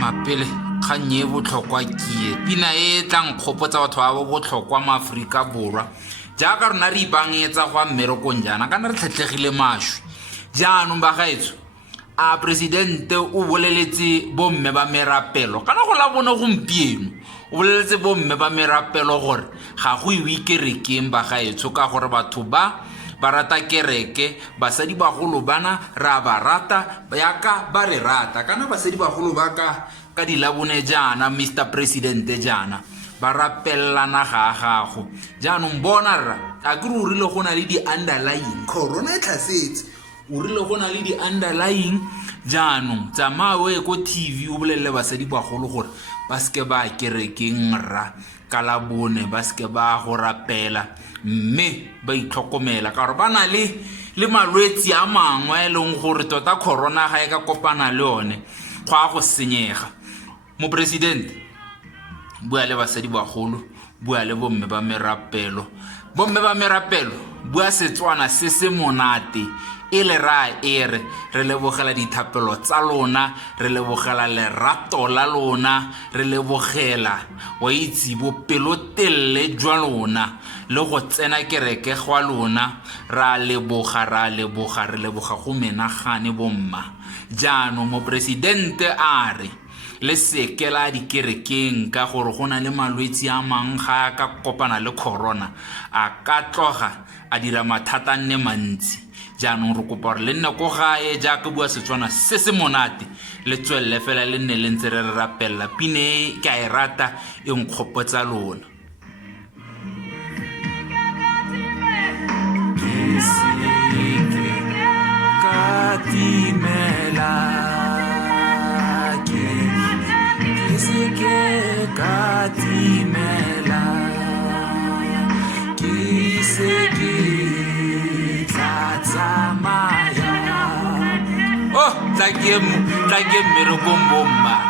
mapele kgang e botlhokwa ke pina e tlang kgopotsa batho ba botlhokwa mo Afrika Borwa jaaka rona re ipangetsa go mmerekong jana kana re tlhetlegile mashwe jaanong ba gaetso a presidente o boleletse bomme ba Merapelo kana go Labone gompieno o boleletse bomme ba Merapelo gore ga go iwe kerekeng ba gaetso ka gore batho ba rata kereke basadi bagolo bana ra ba rata yaka ba re rata kana basadi bagolo ba ka di Labone jana Mr President jana ba rapellana ga gago jaanong bona ra a ke re rile go na le di underlying corona e tlhasetse o rile go na le di underlying jaanong tsamawe ko TV o bolelle basadi bagolo gore ba ske ba kerekeng ra ka Labone ba ske ba go rapela mme ba itlhokomela ka gore ba na le malwetsi a mangwe leng gore tota corona ga e ka kopana le one go a go senyega mo president bua le basadi bagolo bua le bomme ba Merapelo bua Setswana se se monate e le ra ere re lebogela dithapelo tsa lona re lebogela lerato la lona re lebogela wa itse bopelotelle jwa lona le go tsena kereke gwa lona ra leboga re leboga go menagane bomma jaanong mo presidente a re le sekela dikerekeng ka gore go na le malwetsi a mang ga ka kopana le corona a ka tloga a dira mathata nne mantsi jaanong re kopa gore le nne ko gae jaaka bua Setswana se se monate le tswelle fela le nne le ntse re rapella pine ke a e rata e nkgopotsa lona katimela ke se ke tsamaya oh tla ke mmerekong bomma